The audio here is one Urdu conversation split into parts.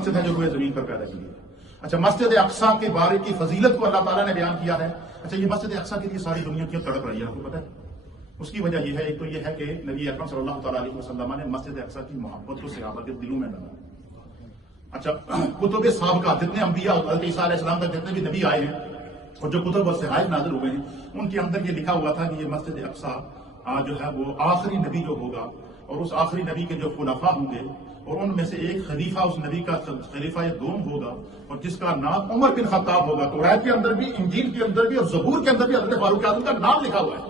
مسجد ہے جو روئے زمین پر پیدا کی گئی ہے۔ اچھا، مسجد اقصیٰ کے بارے کی فضیلت کو اللہ تعالیٰ نے بیان کیا ہے۔ اچھا، یہ مسجد اقصیٰ کے لیے ساری دنیا کیوں تڑپ رہی ہے، آپ کو پتا ہے؟ اس کی وجہ یہ ہے، ایک تو یہ ہے کہ نبی اکرم صلی اللہ تعالیٰ علیہ وسلم نے مسجد اقصیٰ کی محبت کو صحابہ کے دلوں میں ڈالا۔ اچھا، کتب سابقہ جتنے انبیاء حضرت عیسیٰ علیہ السلام تک جتنے بھی نبی آئے ہیں اور جو کتب اور صحائف نازل ہوئے ہیں، ان کے اندر یہ لکھا ہوا تھا کہ یہ مسجد اقصیٰ جو ہے وہ آخری نبی جو ہوگا، اور اس آخری نبی کے جو خلفاء ہوں گے، اور ان میں سے ایک خلیفہ اس نبی کا خلیفہ دوم ہوگا، اور جس کا نام عمر بن خطاب ہوگا۔ توریت کے اندر بھی، انجیل کے اندر بھی، اور زبور کے اندر بھی حضرت فاروق اعظم کا نام لکھا ہوا ہے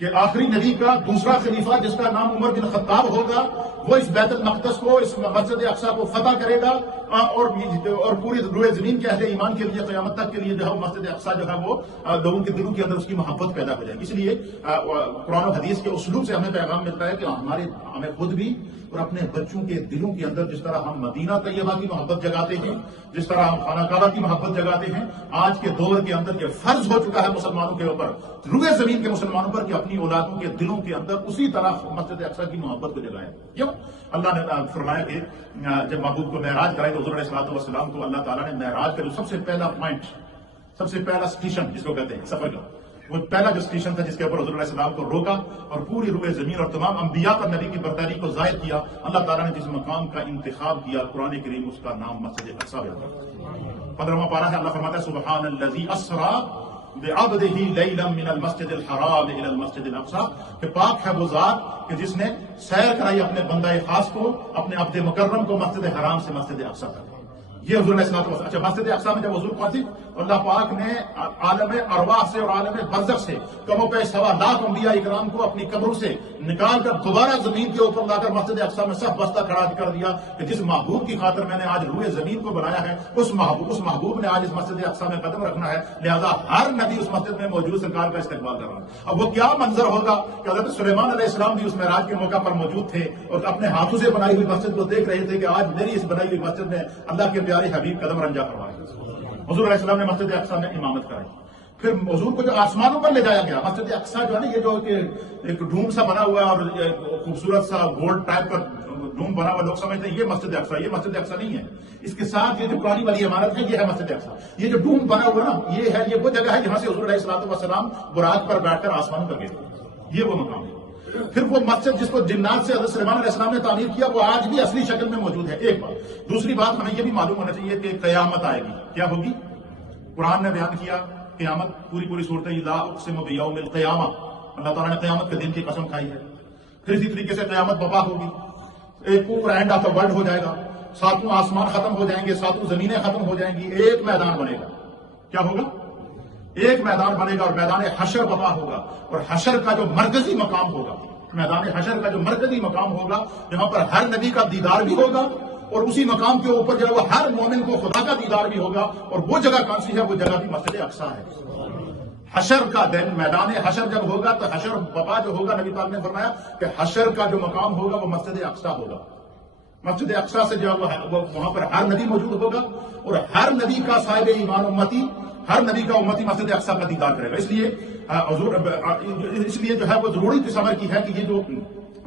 کہ آخری نبی کا دوسرا خلیفہ جس کا نام عمر بن خطاب ہوگا، وہ اس بیت المقدس کو، اس مسجد اقصیٰ کو فتح کرے گا، اور پوری روئے زمین کے اہل ایمان کے لیے قیامت تک کے لیے جو ہے مسجد اقصیٰ جو ہے وہ لوگوں کے دلوں کے اندر اس کی محبت پیدا ہو جائے گی۔ اس لیے قرآن و حدیث کے اسلوب سے ہمیں پیغام ملتا ہے کہ ہمیں خود بھی اور اپنے بچوں کے دلوں کے اندر جس طرح ہم مدینہ طیبہ کی محبت جگاتے ہیں، جس طرح ہم خانہ کعبہ کی محبت جگاتے ہیں، آج کے دور کے اندر یہ فرض ہو چکا ہے مسلمانوں کے اوپر، روئے زمین کے مسلمانوں پر، کہ اپنی اولادوں کے دلوں کے اندر اسی طرح مسجد اقصیٰ کی محبت کو جگائے۔ کیوں؟ اللہ نے فرمایا کہ جب محبوب کو معراج کرائے تو حضور علیہ الصلوۃ والسلام کو اللہ تعالیٰ نے معراج کا جو سب سے پہلا پوائنٹ، سب سے پہلا اسٹیشن جس کو کہتے ہیں سفر کا، وہ پہلا جو اسٹیشن تھا جس کے اوپر حضور علیہ السلام کو روکا اور پوری روئے زمین اور تمام انبیاء پر نبی کی برتری کو زائد کیا، اللہ تعالیٰ نے جس مقام کا انتخاب کیا قرآن کریم اس کا نام مسجد اقصیٰ ہے۔ 15واں پارہ ہے، اللہ فرماتا ہے سبحان الذی اسریٰ بعبدہ لیلا من المسجد الحرام الی المسجد الاقصیٰ، کہ پاک ہے وہ ذات کہ جس نے سیر کرائی اپنے بندہ خاص کو، اپنے عبد مکرم کو مسجد حرام سے مسجد اقصیٰ تک۔ یہ حضور علیہ الصلوۃ والسلام۔ اچھا، مسجد اقصیٰ میں جب حضور پہنچی تو اللہ پاک نے عالم ارواح سے اور عالم برزخ سے کم و بیش 1.25 لاکھ انبیاء اکرام کو اپنی قبروں سے نکال کر دوبارہ زمین کے اوپر لا کر مسجد اقصیٰ میں صف بستہ کھڑا کر دیا کہ جس محبوب کی خاطر میں نے آج روئے زمین کو بنایا ہے، اس محبوب نے آج اس مسجد اقصیٰ میں قدم رکھنا ہے، لہذا ہر نبی اس مسجد میں موجود سرکار کا استقبال کر رہا ہے۔ اب وہ کیا منظر ہوگا کہ حضرت سلیمان علیہ السلام بھی اس معراج کے موقع پر موجود تھے اور اپنے ہاتھوں سے بنائی ہوئی مسجد کو دیکھ رہے تھے کہ آج میری اس بنائی ہوئی مسجد میں اللہ کے پیارے حبیب قدم رنجا فرمائے۔ حضور علیہ السلام نے مسجد اقصیٰ میں امامت کرائی، پھر حضور کو جو آسمانوں پر لے جایا گیا، مسجد اقصیٰ جو ہے نا، یہ جو ایک ڈوم سا بنا ہوا ہے اور خوبصورت سا گولڈ ٹائپ کا ڈوم بنا ہوا، لوگ سمجھتے ہیں یہ مسجد اقصیٰ، یہ مسجد اقصیٰ نہیں ہے۔ اس کے ساتھ یہ جو پرانی والی عمارت ہے یہ ہے مسجد اقصیٰ۔ یہ جو ڈوم بنا ہوا نا، یہ وہ جگہ ہے جہاں سے حضور علیہ الصلوۃ والسلام براق پر بیٹھ کر آسمانوں پر گئے تھے، یہ وہ مقام ہے۔ پھر وہ مسجد جس کو جنات سے حضرت سلیمان علیہ السلام نے تعمیر کیا، وہ آج بھی اصلی شکل میں موجود ہے، ایک بات۔ دوسری بات ہمیں یہ بھی معلوم ہونا چاہیے کہ قیامت آئے گی، کیا ہوگی؟ قرآن نے بیان کیا قیامت، پوری صورت لا اقسم بیوم القیامہ، اللہ تعالیٰ نے قیامت کے دن کی قسم کھائی ہے۔ پھر اسی طریقے سے قیامت برپا ہوگی، ایک پورا اینڈ آف دا ورلڈ ہو جائے گا، 7 آسمان ختم ہو جائیں گے، 7 زمینیں ختم ہو جائیں گی، ایک میدان بنے گا۔ کیا ہوگا؟ ایک میدان بنے گا، اور میدان حشر برپا ہوگا، اور حشر کا جو مرکزی مقام ہوگا، میدان حشر کا جو مرکزی مقام ہوگا، جہاں پر ہر نبی کا دیدار بھی ہوگا، اور اسی مقام کے اوپر جو ہے وہ ہر مومن کو خدا کا دیدار بھی ہوگا، اور وہ جگہ کون سی ہے؟ وہ جگہ بھی مسجد اقصیٰ ہے۔ حشر کا دن، میدان حشر جب ہوگا تو حشر بپا جو ہوگا، نبی پاک نے فرمایا کہ حشر کا جو مقام ہوگا وہ مسجد اقصیٰ ہوگا۔ مسجد اقصیٰ سے جو وہاں پر ہر نبی موجود ہوگا، اور ہر نبی کا صاحب ایمان امتی، ہر نبی کا امتی مسجد اقصیٰ کا دیدار کرے گا۔ اس لیے جو ہے وہ ضروری اس امر کی ہے کہ یہ جو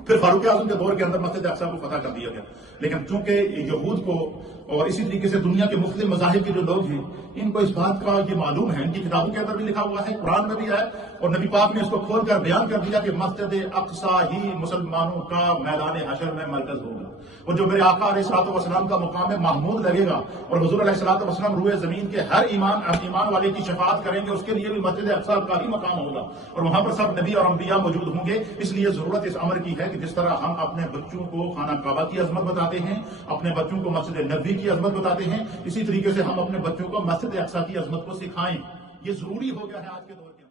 پھر فاروق اعظم کے دور کے اندر مسجد اقصیٰ کو فتح کر دیا گیا، لیکن چونکہ یہود کو اور اسی طریقے سے دنیا کے مختلف مذاہب کے جو لوگ ہیں، ان کو اس بات کا یہ معلوم ہے، ان کی کتابوں کے اندر بھی لکھا ہوا ہے، قرآن میں بھی ہے، اور نبی پاک نے اس کو کھول کر بیان کر دیا کہ مسجد اقصیٰ ہی مسلمانوں کا میدان حشر میں مرکز ہوگا، اور جو میرے آقا علیہ الصلوۃ والسلام کا مقام محمود لگے گا، اور حضور علیہ الصلوۃ والسلام روئے زمین کے ہر ایمان والے کی شفاعت کریں گے، اس کے لیے بھی مسجد اقصیٰ کا ہی مقام ہوگا، اور وہاں پر سب نبی اور انبیاء موجود ہوں گے۔ اس لیے ضرورت اس امر کی ہے کہ جس طرح ہم اپنے بچوں کو خانہ کعبہ کی عظمت بتاتے ہیں، اپنے بچوں کو مسجد نبوی کی عظمت بتاتے ہیں، اسی طریقے سے ہم اپنے بچوں کو مسجد اقصیٰ کی عظمت کو سکھائیں۔ یہ ضروری ہو گیا ہے آج کے دور کے